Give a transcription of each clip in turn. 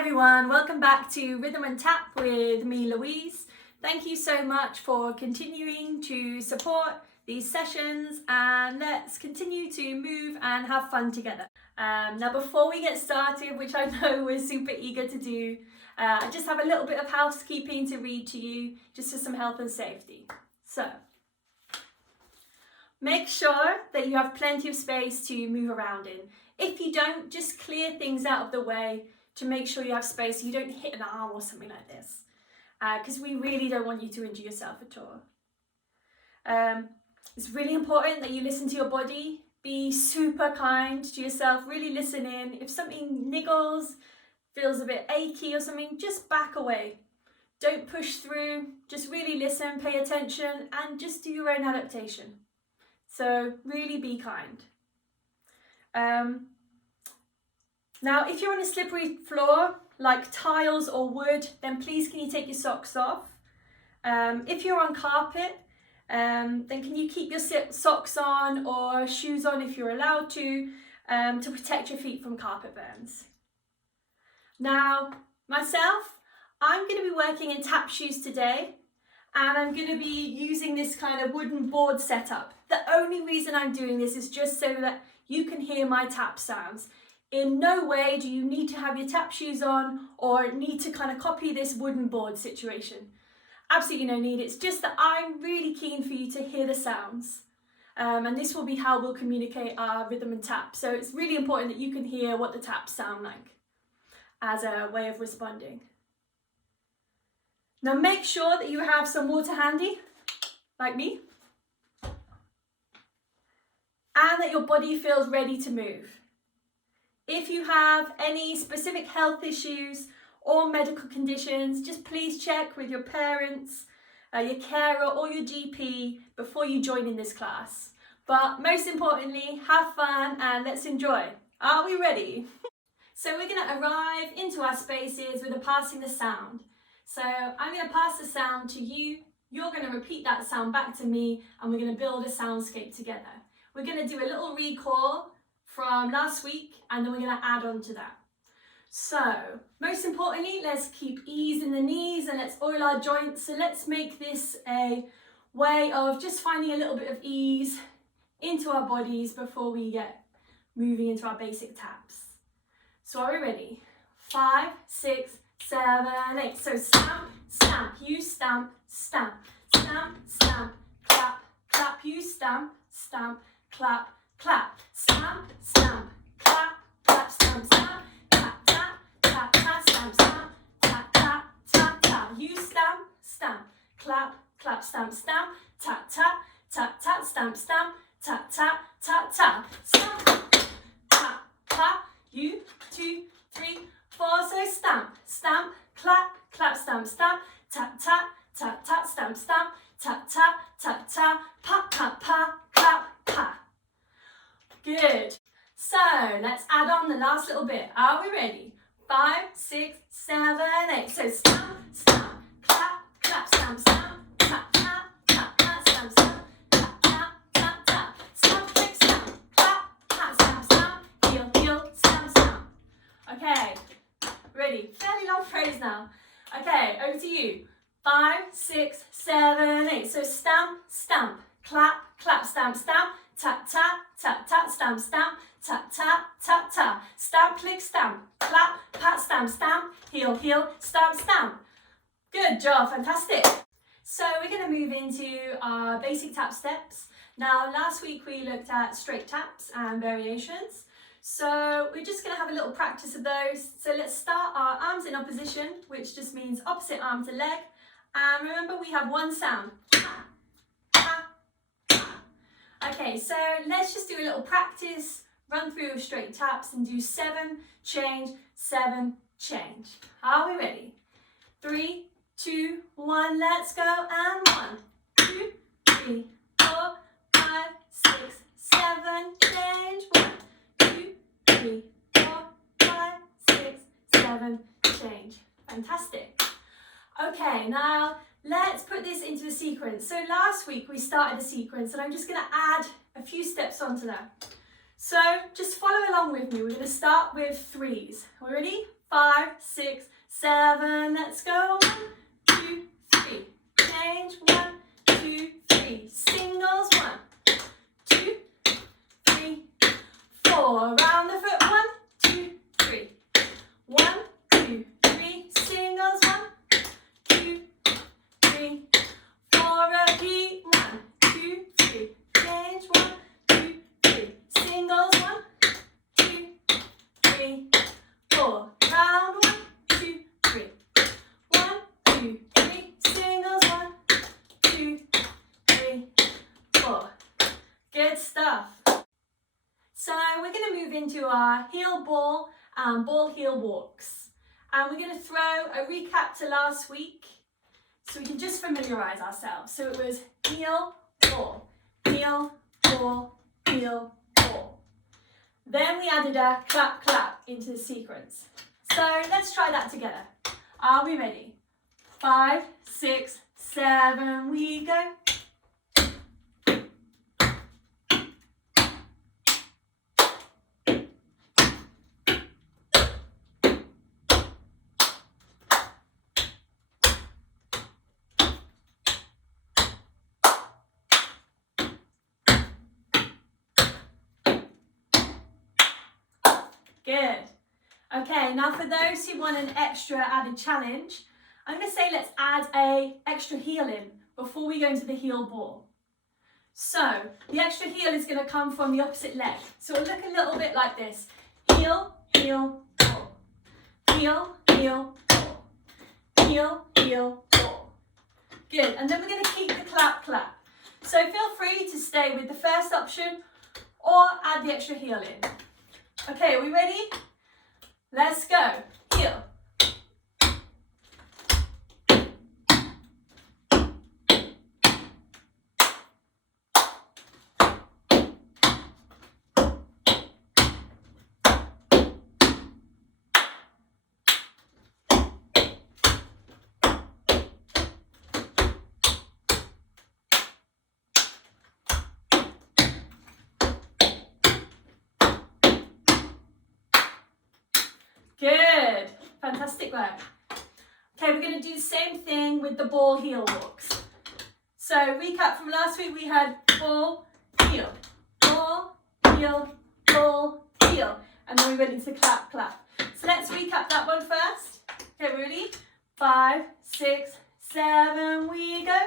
everyone, welcome back to Rhythm and Tap with me, Louise. Thank you so much for continuing to support these sessions, and let's continue to move and have fun together. Now before we get started, which I know we're super eager to do, I just have a little bit of housekeeping to read to you, just for some health and safety. So, make sure that you have plenty of space to move around in. If you don't, just clear things out of the way to make sure you have space so you don't hit an arm or something like this, because we really don't want you to injure yourself at all. It's really important that you listen to your body, be super kind to yourself, really listen in. If something niggles, feels a bit achy or something, just back away. Don't push through, just really listen, pay attention, and just do your own adaptation. So really be kind. Now, if you're on a slippery floor, like tiles or wood, then please can you take your socks off? If you're on carpet, then can you keep your socks on or shoes on if you're allowed to protect your feet from carpet burns. Now, myself, I'm going to be working in tap shoes today, and I'm going to be using this kind of wooden board setup. The only reason I'm doing this is just so that you can hear my tap sounds. In no way do you need to have your tap shoes on or need to kind of copy this wooden board situation. Absolutely no need. It's just that I'm really keen for you to hear the sounds. And this will be how we'll communicate our rhythm and tap. So it's really important that you can hear what the taps sound like as a way of responding. Now make sure that you have some water handy, like me, and that your body feels ready to move. If you have any specific health issues or medical conditions, just please check with your parents, your carer or your GP before you join in this class. But most importantly, have fun and let's enjoy. Are we ready? So we're going to arrive into our spaces with a passing the sound. So I'm going to pass the sound to you, you're going to repeat that sound back to me, and we're going to build a soundscape together. We're going to do a little recall from last week, and then we're going to add on to that. So, most importantly, let's keep ease in the knees and let's oil our joints. So let's make this a way of just finding a little bit of ease into our bodies before we get moving into our basic taps. So are we ready? 5, 6, 7, 8. So stamp, stamp, you stamp, stamp, stamp, stamp, clap, clap, you stamp, stamp, clap, clap, stamp, stamp, clap, clap, stamp, stamp, tap, tap, tap, tap, stamp, stamp, tap, tap, tap, tap. You stamp, stamp, clap, clap, stamp, stamp, tap, tap, tap, tap, stamp, stamp, tap, tap, tap, tap, stamp, tap, tap. You 2, 3, 4. So stamp, stamp, clap, clap, stamp, stamp, tap, tap, tap, tap, stamp, stamp, tap, tap, tap, tap, pa, pa, pa, clap, pa. Good. So let's add on the last little bit. Are we ready? 5, 6, 7, 8. So stamp, stamp, clap, clap, stamp, stamp, tap, tap, tap, tap, stamp, stamp, tap, tap, tap, tap, stamp, click, stamp, clap, tap, stamp, stamp, heel, heel, stamp, stamp. Okay, ready? Fairly long phrase now. Okay, over to you. 5, 6, 7, 8. So stamp, stamp, clap, clap, stamp, stamp, tap, tap, tap, tap, stamp, stamp, tap, tap, tap, tap, stamp, click, stamp, clap, pat, stamp, stamp, heel, heel, stamp, stamp. Good job, fantastic. So we're going to move into our basic tap steps. Now, last week we looked at straight taps and variations. So we're just going to have a little practice of those. So let's start our arms in opposition, which just means opposite arm to leg. And remember, we have one sound. Okay, so let's just do a little practice, run through of straight taps and do 7, change, 7, change. Are we ready? 3, 2, 1, let's go, and 1, 2, 3, 4, 5, 6, 7, change, 1, 2, 3, 4, 5, 6, 7, change. Fantastic. Okay, now let's put this into a sequence. So last week we started a sequence and I'm just going to add a few steps onto that. So just follow along with me. We're going to start with 3s. Are we ready? 5, 6, 7. Let's go. 1, 2, 3. Change. 1, 2, 3. Singles. 1, 2, 3, 4. Round the foot. 1, 2, 3. 1, 2, 3. Singles. 1, 2, 3, 4. Repeat. 1, 2, 3. Change. 1, 2, 3. Singles. 1, 2, 3, 4. Round. 1, 2, 3. 1, 2, 3. Singles. 1, 2, 3, 4. Good stuff. So we're going to move into our heel ball and ball heel walks. And we're going to throw a recap to last week so we can just familiarise ourselves. So it was heel, ball, heel, ball, heel, ball. Then we added a clap, clap into the sequence. So let's try that together. Are we ready? 5, 6, 7, we go. Good. Okay, now for those who want an extra added challenge, I'm going to say let's add a extra heel in before we go into the heel ball. So the extra heel is going to come from the opposite leg. So it'll look a little bit like this. Heel, heel, ball. Heel, heel, ball. Heel, heel, ball. Good. And then we're going to keep the clap, clap. So feel free to stay with the first option or add the extra heel in. Okay, are we ready? Let's go. Heel. Good. Fantastic work. Okay, we're going to do the same thing with the ball heel walks. So recap from last week, we had ball, heel, ball, heel, ball, heel. And then we went into clap, clap. So let's recap that one first. Okay, ready? 5, 6, 7, we go.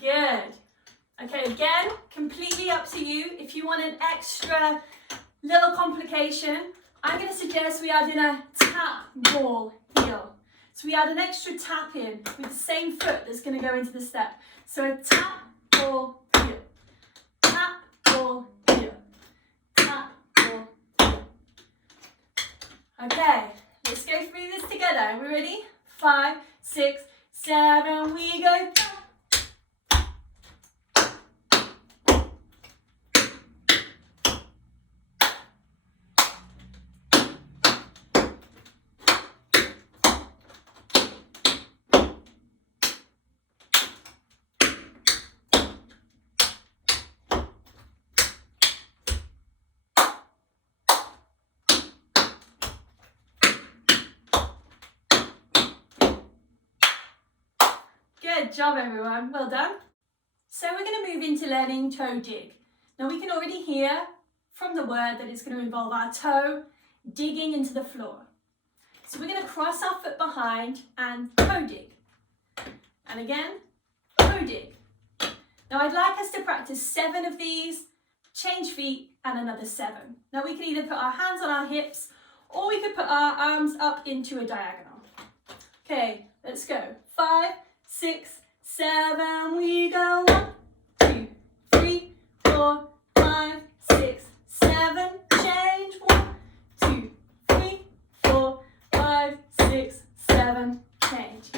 Good. Okay, again, completely up to you. If you want an extra little complication, I'm going to suggest we add in a tap, ball, heel. So we add an extra tap in with the same foot that's going to go into the step. So a tap, ball, heel. Tap, ball, heel. Tap, ball, heel. Okay, let's go through this together. Are we ready? 5, 6, 7, we go. Good job, everyone. Well done. So we're going to move into learning toe dig. Now we can already hear from the word that it's going to involve our toe digging into the floor. So we're going to cross our foot behind and toe dig. And again, toe dig. Now I'd like us to practice 7 of these, change feet and another 7. Now we can either put our hands on our hips or we could put our arms up into a diagonal. Okay, let's go. 5, 6, 7, we go. 1, 2, 3, 4, 5, 6, 7, change. 1, 2, 3, 4, 5, 6, 7, change.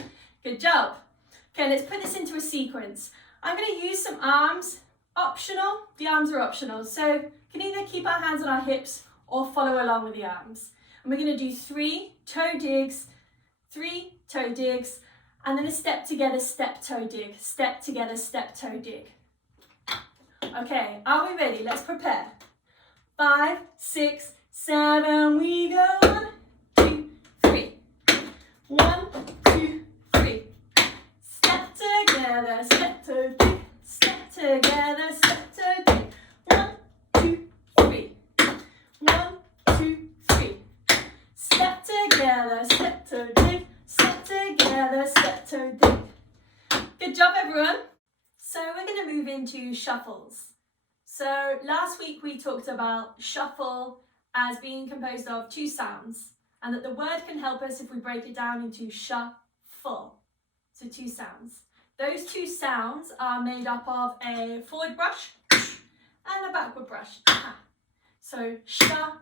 Good job. Okay, let's put this into a sequence. I'm going to use some arms Optional, the arms are optional. So you can either keep our hands on our hips or follow along with the arms. And we're going to do 3 toe digs, 3 toe digs, and then a step together, step toe dig, step together, step toe dig. Okay, are we ready? Let's prepare. 5, 6, 7, we go. 1, 2, 3. 1, 2, 3. Step together, step toe dig. Step together, step toe dig. 1, 2, 3. 1, 2, 3. Step together, step toe dig. Step together, step toe dig. Good job, everyone. So we're going to move into shuffles. So last week we talked about shuffle as being composed of 2 sounds, and that the word can help us if we break it down into shuffle. So 2 sounds. Those 2 sounds are made up of a forward brush and a backward brush. So shuffle.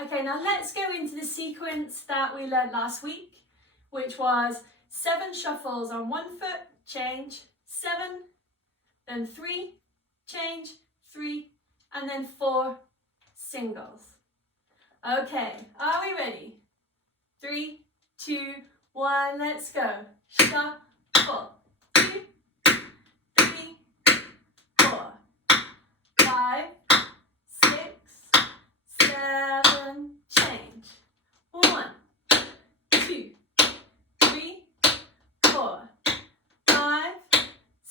Okay, now let's go into the sequence that we learned last week, which was 7 shuffles on 1 foot, change, 7, then 3, change, 3, and then 4 singles. Okay, are we ready? 3, 2, 1, let's go. Shuffle. 2, 3, 4, 5, 6, 7, change. 1, 2, 3, 4, 5,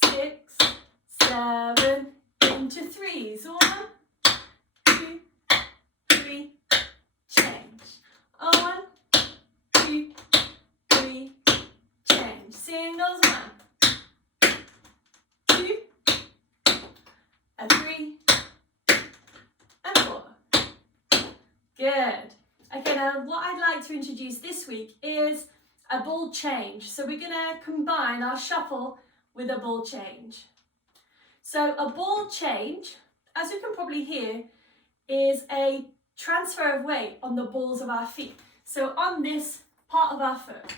6, 7, into 3s. 1, 2, 3, change. 1, 2, 3, change. Singles. 1, 2, 3, and 4. Good. Okay, now what I'd like to introduce this week is a ball change. So we're going to combine our shuffle with a ball change. So a ball change, as you can probably hear, is a transfer of weight on the balls of our feet. So on this part of our foot.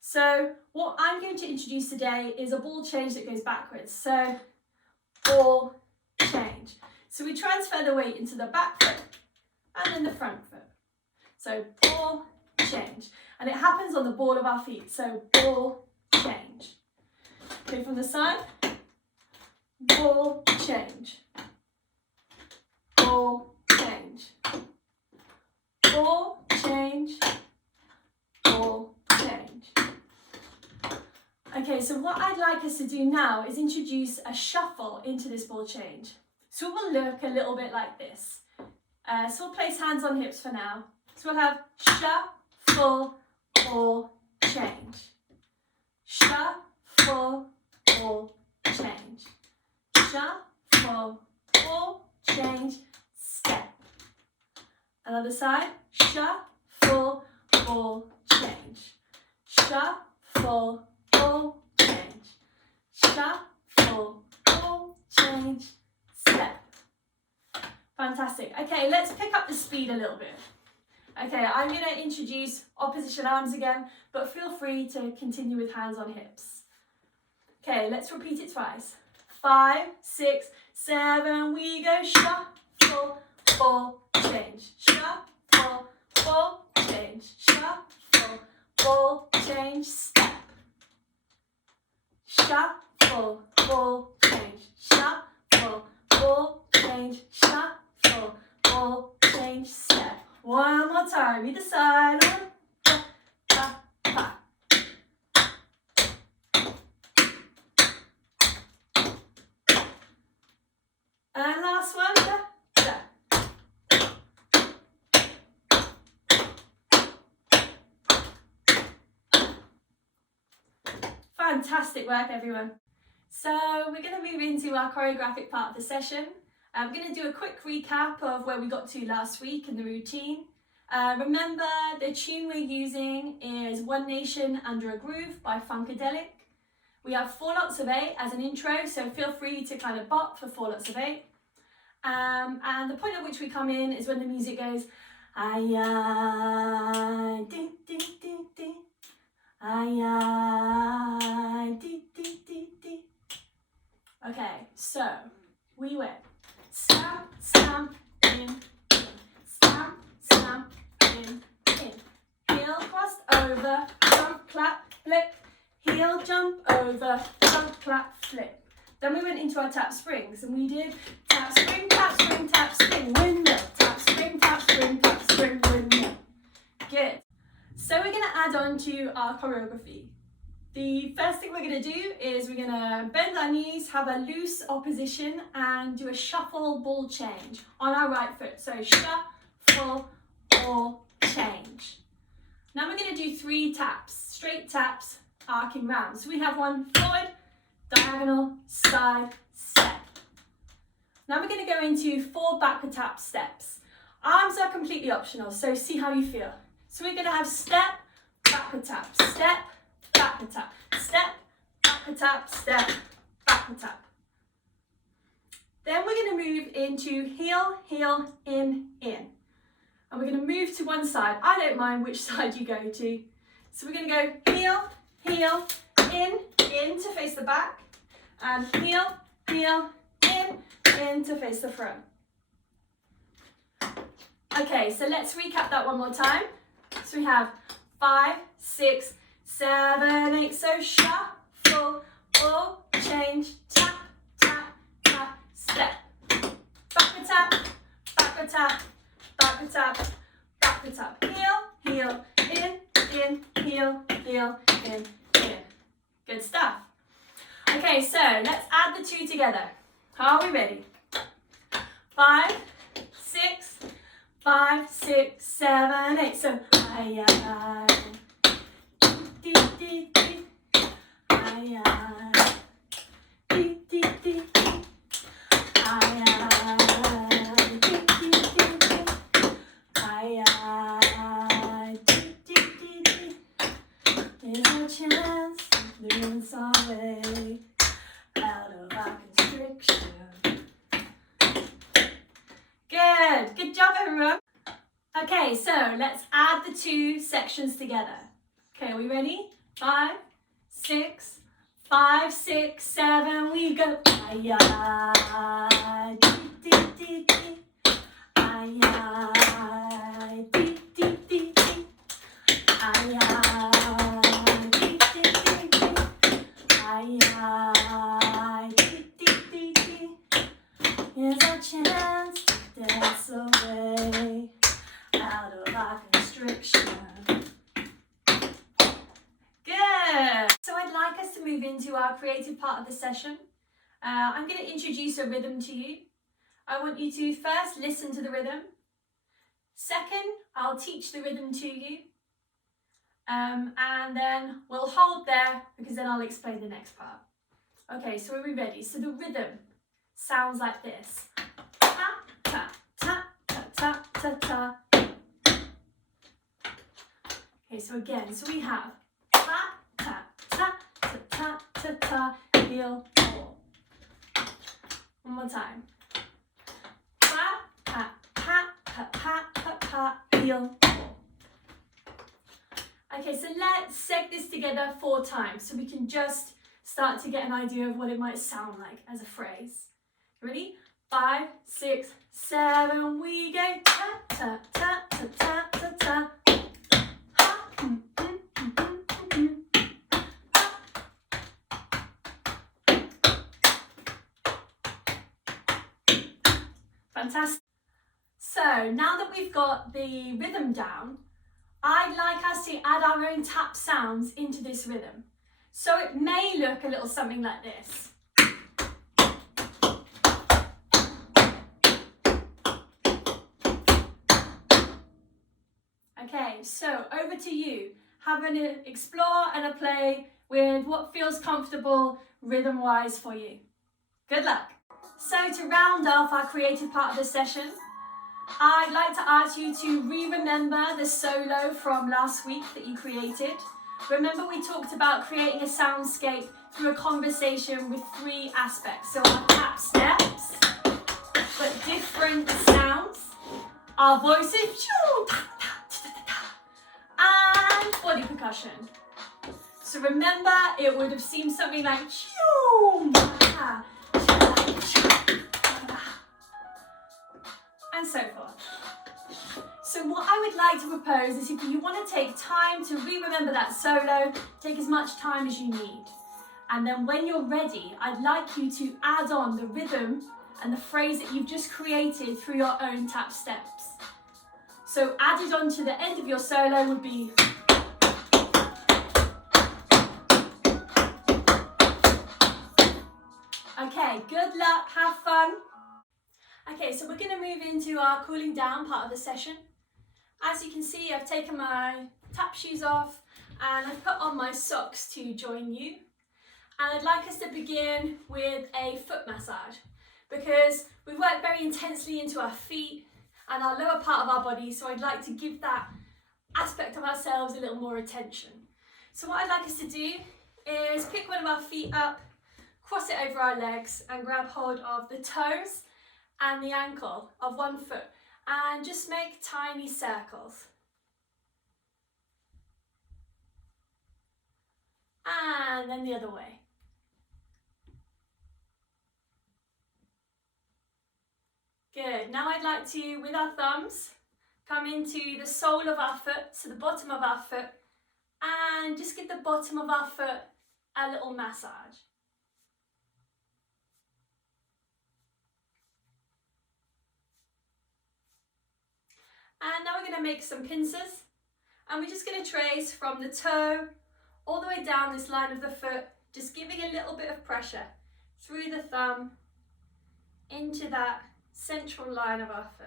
So what I'm going to introduce today is a ball change that goes backwards. So ball change. So we transfer the weight into the back foot and then the front foot. So ball change. And it happens on the ball of our feet. So ball change. Okay, from the side. Ball change. Ball change. Ball change. Ball change. Okay, so what I'd like us to do now is introduce a shuffle into this ball change. So it will look a little bit like this. So we'll place hands on hips for now. So we'll have shuffle, ball, change. Shuffle, ball, change. Shuffle, ball, change, step. Another side. Shuffle, ball, change. Shuffle, ball, change. Shuffle, ball, change, step. Fantastic. Okay, let's pick up the speed a little bit. Okay, I'm going to introduce opposition arms again, but feel free to continue with hands on hips. Okay, let's repeat it twice. 5, 6, 7, we go. Shuffle, ball, change. Shuffle, ball, change. Shuffle, ball, change, step. Shuffle, ball, change. Shuffle, ball, change. Shuffle, ball, change, step. One more time, either side. 1, pa, pa, pa. And last one. Da, da. Fantastic work, everyone. So we're going to move into our choreographic part of the session. I'm going to do a quick recap of where we got to last week and the routine. Remember, the tune we're using is One Nation Under a Groove by Funkadelic. We have 4 lots of 8 as an intro, so feel free to kind of bop for 4 lots of 8. And the point at which we come in is when the music goes, ay, ay, ding, ding, ding, ding. Ay, ay, dee, dee, dee, dee. so we went stamp, stamp, in, stamp, stamp, in. Heel crossed over, jump, clap, flip. Heel, jump over, jump, clap, flip. Then we went into our tap springs and we did tap, spring, windmill. Tap, spring, windmill. Good. So we're going to add on to our choreography. The first thing we're going to do is we're going to bend our knees, have a loose opposition and do a shuffle ball change on our right foot. So shuffle, ball, change. Now we're going to do 3 taps, straight taps, arcing round. So we have one forward, diagonal, side, step. Now we're going to go into 4 backward tap steps. Arms are completely optional, so see how you feel. So we're going to have step, backward tap, step, backward tap, step, backward tap, step, backward tap. Then we're going to move into heel, heel, in. And we're going to move to one side. I don't mind which side you go to. So we're going to go heel, heel, in to face the back, and heel, heel, in to face the front. Okay, so let's recap that one more time. So we have 5, 6, 7, 8. So shuffle, ball, change, tap, tap, tap, step. Backward tap, backward tap, backward tap, backward tap. Heel, heel, in, heel, heel, in. Good stuff. Okay, so let's add the 2 together. Are we ready? 5, 6, 5, 6, 7, 8. So ay, dee, dee, dee. Ay, dee, dee, dee. Ay, dee, dee, dee. Ay, dee, dee, dee. There's a chance to lose our way out of our constriction. Good job everyone. Okay, so let's add the 2 sections together. Okay, are we ready? 5, 6, 5, 6, 7, we go. Ay, dee, dee, dee, dee. Ay, dee, dee, dee, dee. Ay, dee, dee, dee, dee. Ay, dee, dee, dee, dee. Here's a chance to dance away out of our constriction. Good. So I'd like us to move into our creative part of the session. I'm going to introduce a rhythm to you. I want you to first listen to the rhythm. Second, I'll teach the rhythm to you. And then we'll hold there because then I'll explain the next part. Okay, so are we ready? So the rhythm sounds like this. Ta, ta, ta, ta, ta, ta, ta. Okay, so again, so we have ta, ta, ta, ta, ta, ta, ta, heel, ball. One more time. Ta, ta, ta, ta, ta, ta, ta, heel, ball. Okay, so let's seg this together 4 times so we can just start to get an idea of what it might sound like as a phrase. Ready? 5, 6, 7, we go. Ta, ta, ta, ta, ta, ta, ta. Fantastic. So now that we've got the rhythm down, I'd like us to add our own tap sounds into this rhythm. So it may look a little something like this. Okay, so over to you. Have an explore and a play with what feels comfortable rhythm-wise for you. Good luck. So to round off our creative part of the session, I'd like to ask you to remember the solo from last week that you created. Remember we talked about creating a soundscape through a conversation with 3 aspects. So our tap steps, but different sounds, our voices, and body percussion. So remember, it would have seemed something like and so forth. So what I would like to propose is if you want to take time to remember that solo, take as much time as you need. And then when you're ready, I'd like you to add on the rhythm and the phrase that you've just created through your own tap steps. So added on to the end of your solo would be okay, good luck, have fun. Okay, so we're going to move into our cooling down part of the session. As you can see, I've taken my tap shoes off and I've put on my socks to join you. And I'd like us to begin with a foot massage because we've worked very intensely into our feet and our lower part of our body, so I'd like to give that aspect of ourselves a little more attention. So what I'd like us to do is pick one of our feet up, cross it over our legs and grab hold of the toes and the ankle of one foot and just make tiny circles. And then the other way. Good. Now I'd like to, with our thumbs, come into the sole of our foot, so the bottom of our foot, and just give the bottom of our foot a little massage. And now we're going to make some pincers, and we're just going to trace from the toe all the way down this line of the foot, just giving a little bit of pressure through the thumb into that central line of our foot.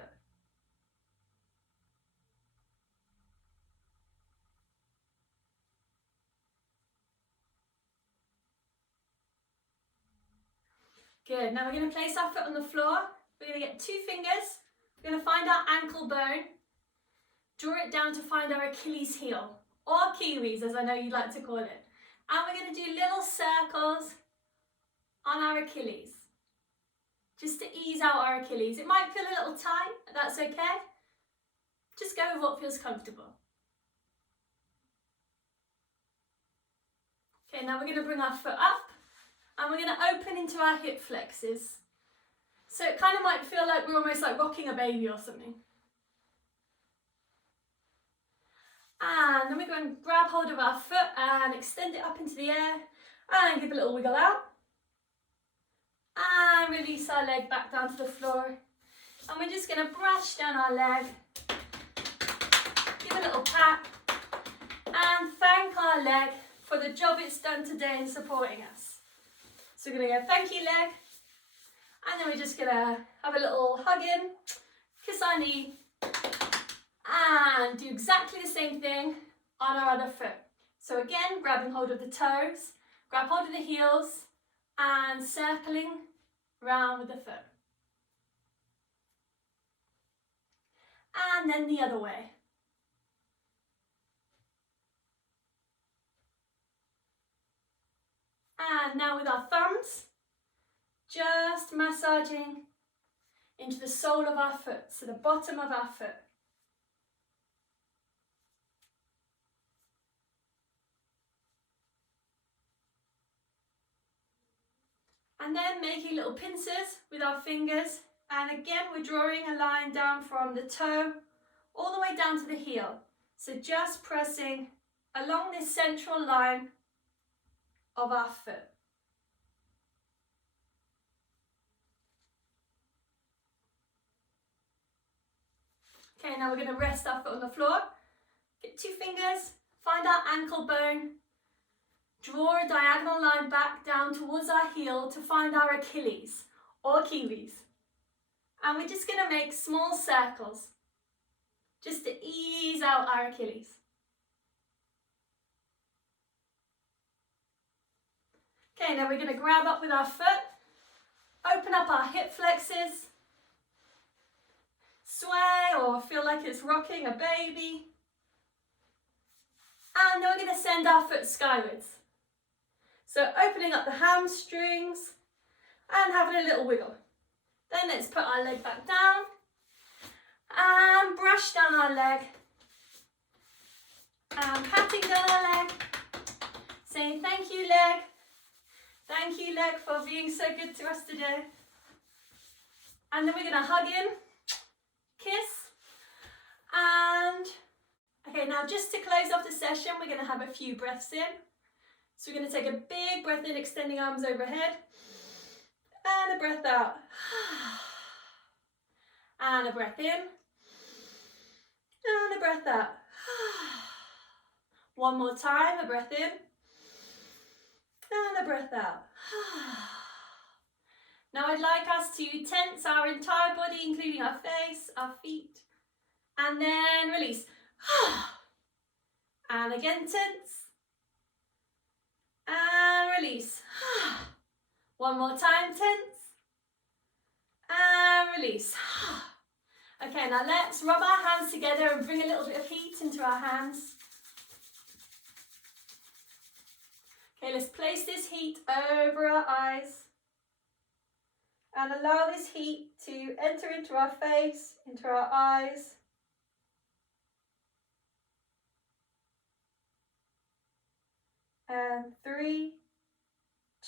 Good, now we're going to place our foot on the floor. We're going to get 2 fingers. We're going to find our ankle bone, draw it down to find our Achilles heel, or kiwis as I know you'd like to call it. And we're going to do little circles on our Achilles, just to ease out our Achilles. It might feel a little tight, but that's okay. Just go with what feels comfortable. Okay, now we're going to bring our foot up and we're going to open into our hip flexors. So it kind of might feel like we're almost like rocking a baby or something. And then we're going to grab hold of our foot and extend it up into the air and give a little wiggle out. And release our leg back down to the floor. And we're just going to brush down our leg, give a little pat, and thank our leg for the job it's done today in supporting us. So we're going to go, thank you leg, and then we're just going to have a little hug in, kiss our knee, and do exactly the same thing on our other foot. So again, grabbing hold of the toes, grab hold of the heels, and circling round with the foot. And then the other way. And now with our thumbs, just massaging into the sole of our foot, so the bottom of our foot. And then making little pincers with our fingers. And again, we're drawing a line down from the toe all the way down to the heel. So just pressing along this central line of our foot. Okay, now we're going to rest our foot on the floor. Get 2 fingers, find our ankle bone, draw a diagonal line back down towards our heel to find our Achilles or kiwis. And we're just going to make small circles just to ease out our Achilles. Okay, now we're going to grab up with our foot, open up our hip flexors, sway or feel like it's rocking a baby. And then we're going to send our foot skywards. So opening up the hamstrings and having a little wiggle. Then let's put our leg back down and brush down our leg and patting down our leg, saying thank you leg. Thank you leg for being so good to us today. And then we're going to hug in, kiss. And okay, now just to close off the session, we're going to have a few breaths in. So we're going to take a big breath in, extending arms overhead, and a breath out. And a breath in, and a breath out. One more time, a breath in, and a breath out. Now I'd like us to tense our entire body, including our face, our feet, and then release. And again, tense, and release. One more time, tense, and release. Okay, now let's rub our hands together and bring a little bit of heat into our hands. Okay, let's place this heat over our eyes and allow this heat to enter into our face, into our eyes. And 3,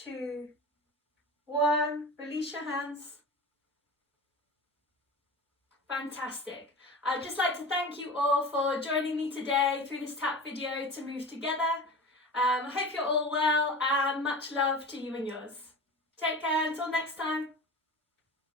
2, 1, release your hands. Fantastic. I'd just like to thank you all for joining me today through this tap video to move together. I hope you're all well, and much love to you and yours. Take care until next time.